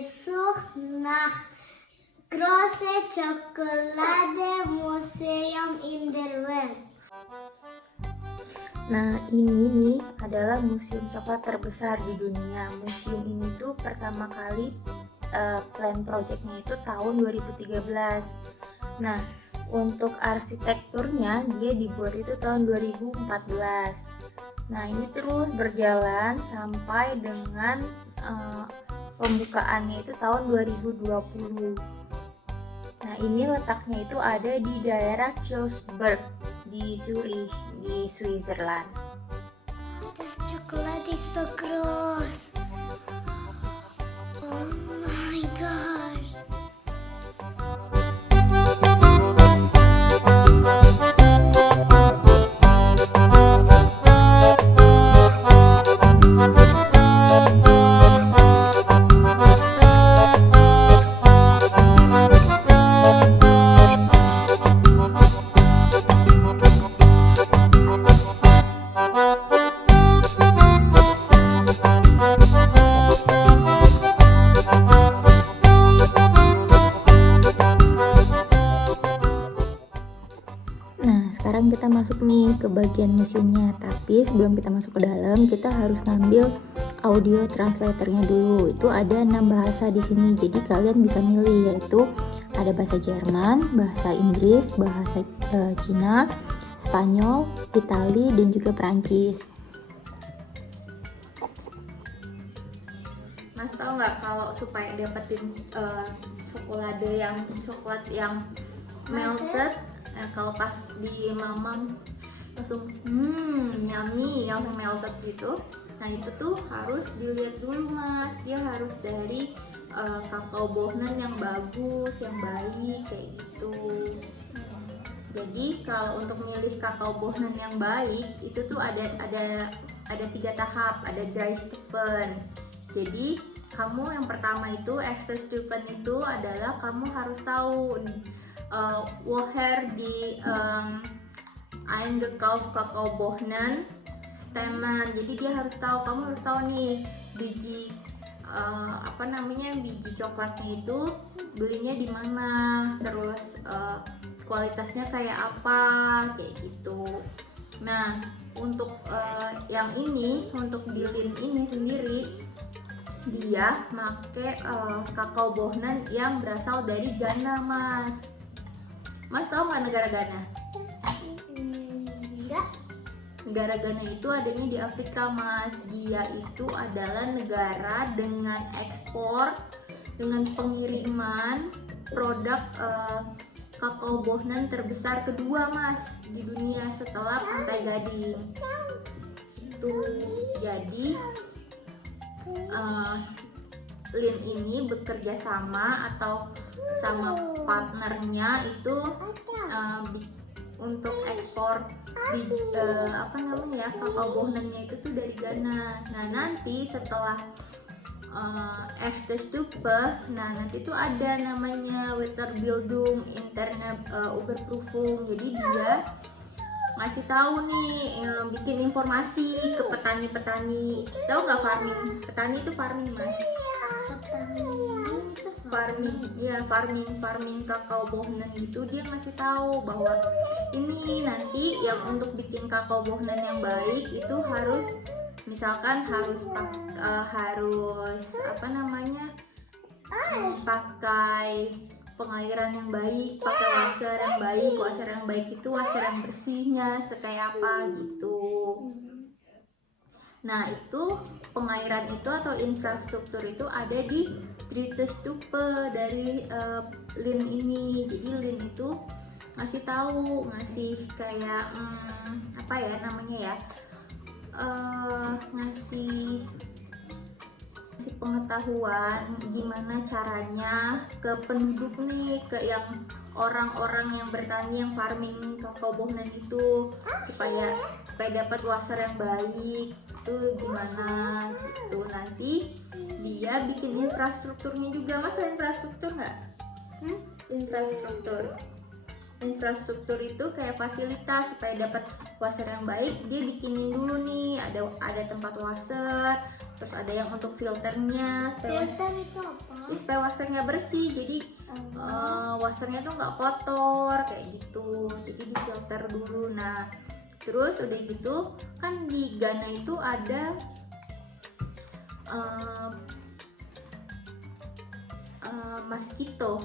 Besuch nach große Schokolademuseum in der Welt. Nah, ini nih adalah museum coklat terbesar di dunia. Museum ini tuh pertama kali plan projectnya itu tahun 2013. Nah, untuk arsitekturnya dia dibuat itu tahun 2014. Nah, ini terus berjalan sampai dengan pembukaannya itu tahun 2020. Nah, ini letaknya itu ada di daerah Kilchberg di Zurich, di Switzerland. Das Schokolade ist so groß. Oh my god. Sekarang kita masuk nih ke bagian museumnya, tapi sebelum kita masuk ke dalam kita harus ngambil audio translatornya dulu. Itu ada 6 bahasa di sini, jadi kalian bisa milih, yaitu ada bahasa Jerman, bahasa Inggris, bahasa Cina, Spanyol, Itali, dan juga Perancis. Mas tahu nggak kalau supaya dapetin coklat yang melted, kalau pas di mamam langsung yummy, yang melted gitu. Nah, itu tuh harus dilihat dulu Mas, dia harus dari kakao bohnen yang bagus, yang baik kayak gitu. Jadi kalau untuk milih kakao bohnen yang baik itu tuh ada 3 tahap, ada dry stupen. Jadi kamu yang pertama itu extra stupen itu adalah kamu harus tahu woher die eingekauft kakao bohnen stemmen. Jadi dia harus tahu, kamu harus tahu nih biji biji coklatnya itu belinya di mana, terus kualitasnya kayak apa, kayak gitu. Nah, untuk yang ini, untuk Dilin ini sendiri dia make kakao bohnen yang berasal dari Ghana, Mas. Mas tahu nggak negara Ghana? Enggak. Negara Ghana itu adanya di Afrika, Mas. Dia itu adalah negara dengan ekspor, dengan pengiriman produk kakao bohnen terbesar kedua, Mas, di dunia setelah Pantai Gading. Jadi Lin ini bekerja sama atau sama partnernya itu untuk ekspor kakao bohnennya itu tuh dari Ghana. Nah, nanti setelah Stupe, nanti tuh ada namanya Weterbildung interne Überprüfung. Jadi dia ngasih tahu nih, bikin informasi ke petani-petani. Tahu nggak farming? Petani itu farming, Mas. Farming kakao bohnen itu dia ngasih tahu bahwa ini nanti yang untuk bikin kakao bohnen yang baik itu harus pakai pengairan yang baik, pakai washer yang baik. Washer yang baik itu washer yang bersihnya kayak apa gitu. Nah, itu pengairan itu atau infrastruktur itu ada di Dritte Stupe dari Lin ini. Jadi Lin itu ngasih tahu, ngasih kayak ngasih pengetahuan gimana caranya ke penduduk nih, ke yang orang-orang yang bertani, yang farming kakao bohnen itu, supaya dapat washer yang baik itu gimana gitu. Nanti dia bikin infrastrukturnya juga. Mas, ada infrastruktur nggak? Infrastruktur infrastruktur itu kayak fasilitas supaya dapat washer yang baik. Dia bikinin dulu nih, ada tempat washer, terus ada yang untuk filternya Filter itu apa? supaya washernya bersih. Jadi washernya tuh nggak kotor kayak gitu, jadi difilter dulu. Nah terus udah gitu kan di Ghana itu ada mosquito.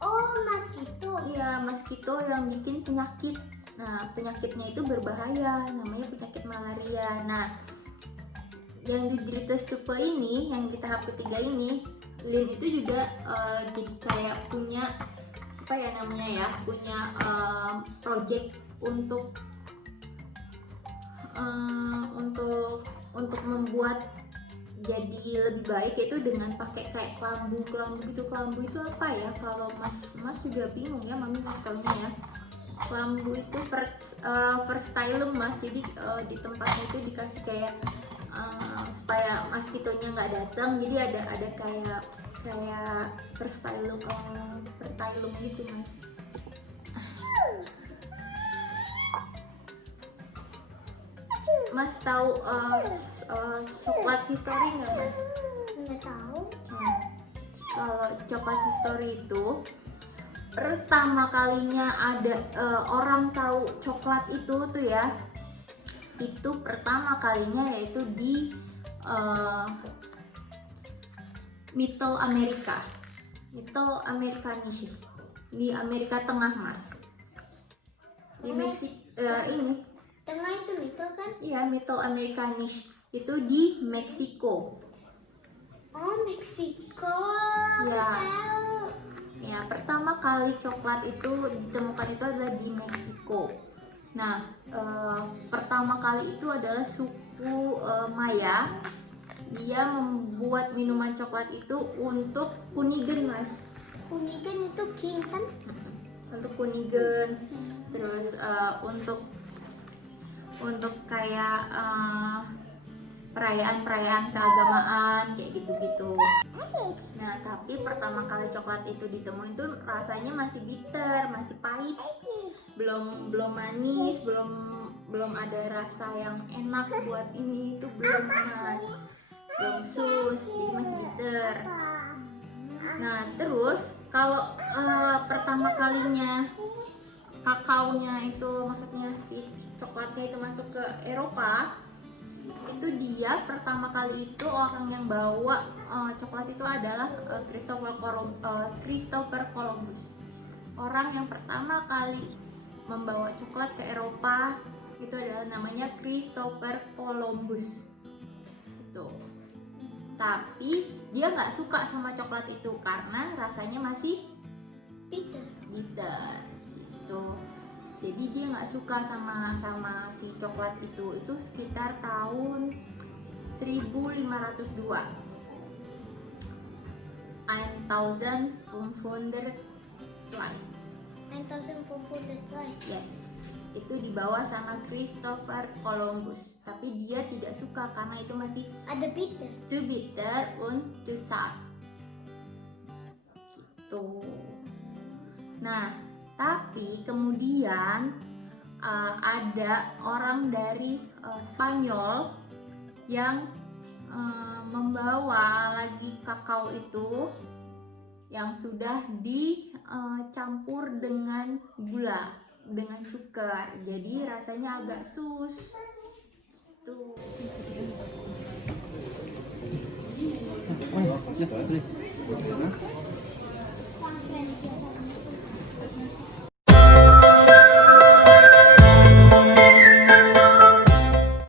Oh, mosquito. Iya, mosquito yang bikin penyakit. Nah penyakitnya itu berbahaya, namanya penyakit malaria. Nah yang di Greatest Stupa ini, yang di tahap ketiga ini, Lin itu juga jadi kayak punya apa ya namanya ya, punya project untuk membuat jadi lebih baik, yaitu dengan pakai kayak kelambu gitu. Kelambu itu apa ya, kalau mas juga bingung ya, mami nggak tahunya ya. Kelambu itu verstylum mas, jadi di tempatnya itu dikasih kayak supaya mosquitonya nggak datang, jadi ada kayak verstylum gitu mas. Mas tahu coklat history nggak mas? Nggak tahu. Nah, kalau coklat history itu pertama kalinya ada orang tahu coklat itu tuh ya, itu pertama kalinya yaitu di Middle Americanism, di Amerika Tengah mas, di ini. Tengah itu middle kan? Iya, Middle Americanism itu di Meksiko. Oh, Meksiko. Ya. Tahu. Ya, pertama kali coklat itu ditemukan itu adalah di Meksiko. Nah, pertama kali itu adalah suku Maya. Dia membuat minuman coklat itu untuk Kunigen, mas. Kunigen itu king kan? Untuk Kunigen. Terus untuk kayak perayaan keagamaan kayak gitu-gitu. Nah, tapi pertama kali coklat itu ditemuin tuh rasanya masih bitter, masih pahit, belum manis, belum ada rasa yang enak buat ini, itu belum mas, belum sus, jadi masih bitter. Nah terus kalau pertama kalinya kakaonya itu, maksudnya si coklatnya itu masuk ke Eropa, itu dia pertama kali itu orang yang bawa coklat itu adalah Christopher Columbus. Orang yang pertama kali membawa coklat ke Eropa itu adalah namanya Christopher Columbus. Itu. Tapi dia nggak suka sama coklat itu karena rasanya masih Bitter. gitu. Jadi dia nggak suka sama si coklat itu sekitar tahun 1502. 1502. Yes, itu dibawa sama Christopher Columbus. Tapi dia tidak suka karena itu masih Ada bitter. too bitter und too soft. Gitu. Nah, tapi kemudian ada orang dari Spanyol yang membawa lagi kakao itu yang sudah dicampur dengan gula, dengan cuka, jadi rasanya agak sus. Tuh. Oh, ya,